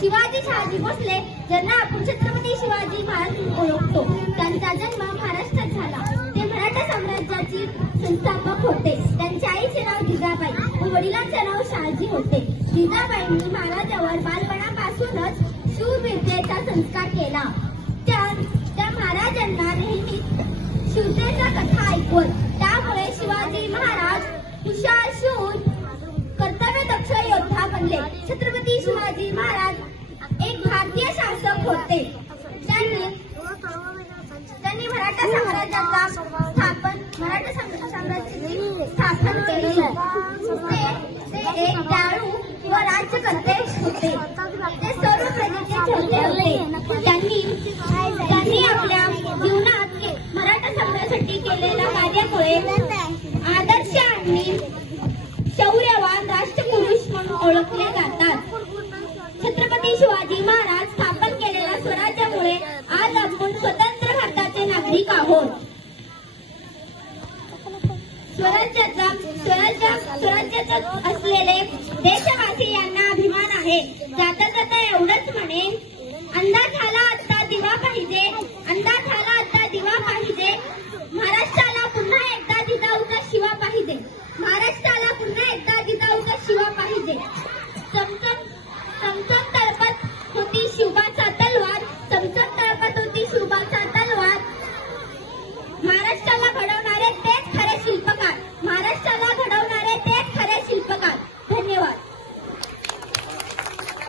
शिवाजी शहाजी भोसले ज्यांना आपण छत्रपती शिवाजी महाराज ओळखतो, त्यांचा जन्म महाराष्ट्रात झाला. ते मराठा साम्राज्याचे संस्थापक होते. त्यांच्या आईचे नाव जिजाबाई व वडिलांचे नाव शहाजी होते. जिजाबाईंनी महाराजांवर बालपणापासूनच शूरवीरतेचा संस्कार केला. त्या महाराजांना नेहमी शूरतेच्या कथा ऐकवत. त्यामुळे शिवाजी महाराज हुशार, शूर, कर्तव्यदक्ष योद्धा बनले. छत्रपती शिवाजी महाराज एक भारतीय शासक होते. त्यांनी मराठा साम्राज्याची स्थापन केली. ते एक दयाळू व राज्यकर्ते होते. ते सर्व प्रजेचे ठेवते होते. त्यांनी आपल्या जीवनात मराठा समाजासाठी केलेल्या कार्यामुळे आदर्श आणि शौर्यवान राष्ट्रपुरुष म्हणून ओळखले जातात. छत्रपती शिवाजी महाराज स्थापन केलेल्या स्वराज्यामुळे आज आपण स्वतंत्र भारताचे नागरिक आहोत. स्वराज्यात असलेले देशवासी यांना अभिमान आहे. जाता जाता एवढंच म्हणेन,